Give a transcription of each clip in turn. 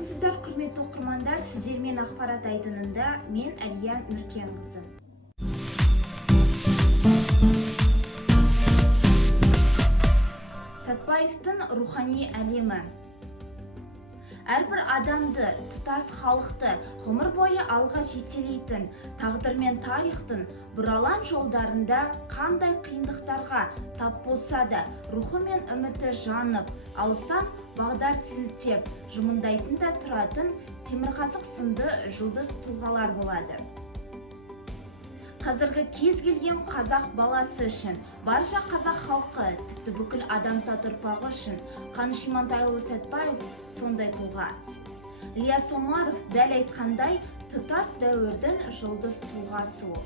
Армысыздар, құрметті оқырмандар, сіздермен ақпарат айдынында мен Әлия Нұркенқызы. Сәтбаевтың рухани әлемі. Әрбір адамды, тұтас халықты ғұмыр бойы алға жетелейтін тағдыр мен тарихтың бұралаң жолдарында қандай қиындықтарға тап болса да, рухы мен үміті жанып, алыстан бағдар сілтеп, жымыңдайтын да тұратын темірқазық сынды жұлдыз тұлғалар болады. Қазіргі кез келген қазақ баласы үшін, барша қазақ халқы, тіпті бүкіл адамзат ұрпағы үшін Қаныш Имантайұлы Сәтбаев сондай тұлға. Ілияс Омаров дәл айтқандай тұтас дәуірдің жұлдыз тұлғасы ол.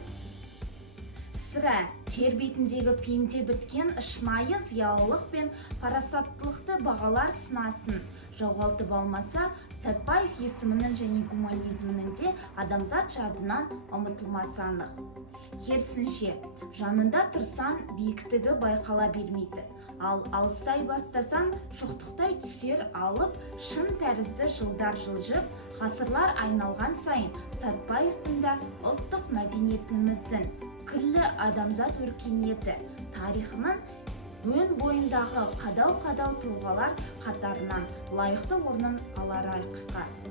Сірә, жер бетіндегі пенде біткен шынайы зиялылық пен парасаттылықты бағалар сынасын жоғалтып алмаса, Сәтбаев есімінің және гуманизмінің де адамзат жадынан ұмытылмасы анық. Керісінше, жанында тұрсан биіктігі байқала бермейді, ал алыстай бастасан шоқтықтай түсер алып, шын тәрізді жылдар жылжып, ғасырлар айналған сайын Сәтбаевтың да ұлттық мәдениетіміздің күллі адамзат өркениеті тарихының өн бойындағы қадау-қадау тұлғалар қатарынан лайықты орнын алар ақиқат.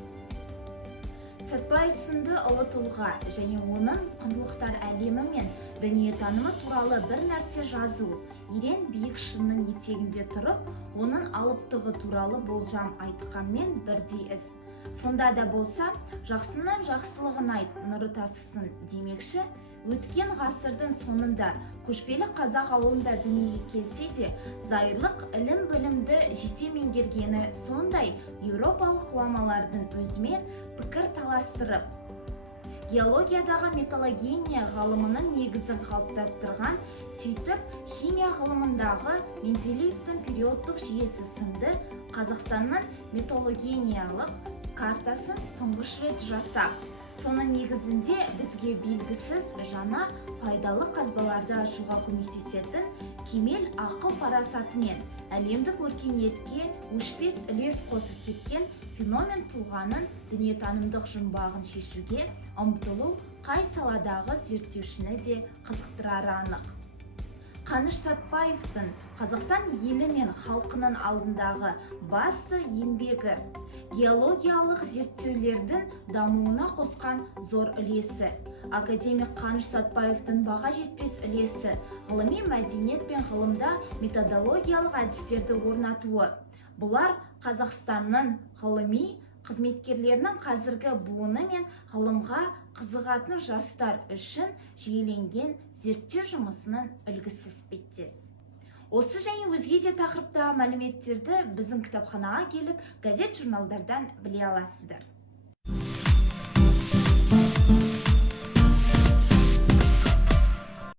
Сәтбаев сынды ұлы тұлға және оның құндылықтар әлемі мен дүниетанымы туралы бір нәрсе жазу, ерен биік шыңның етегінде тұрып, оның алыптығы туралы болжам айтқанмен бірдей іс. Сонда да болса, жақсынан жақсылығын айт, нұры тасысын демекші, өткен ғасырдың соңында көшпелі қазақ ауылында дүниеге келсе де, зайырлық ілім-білімді жете меңгергені сондай еуропалық ғұламалардың өзімен пікір таластырып, геологиядағы металлогения ғылымының негізін қалыптастырған, сөйтіп химия ғылымындағы Менделеевтің периодтық жүйесі сынды Қазақстанның металлогениялық картасын тұңғыш рет жасап, соның негізінде бізге белгісіз жаңа пайдалы қазбаларды ашуға көмектесетін кемел ақыл парасатымен әлемдік өркениетке өшпес үлес қосып кеткен феномен тұлғаның дүниетанымдық жұмбағын шешуге ұмтылу қай саладағы зерттеушіні де қызықтырары анық. Қаныш Сәтбаевтың Қазақстан елі мен халқының алдындағы басты еңбегі геологиялық зерттеулердің дамуына қосқан зор үлесі. Академик Қаныш Сәтбаевтың баға жетпес үлесі ғылыми мәдениет пен ғылымда методологиялық әдістерді орнатуы. Бұлар Қазақстанның ғылыми қызметкерлерінің қазіргі буыны мен ғылымға қызығатын жастар үшін жүйеленген зерттеу жұмысының үлгісі іспеттес. Осы және өзге де тақырыптағы мәліметтерді біздің кітапханаға келіп, газет-журналдардан біле аласыздар.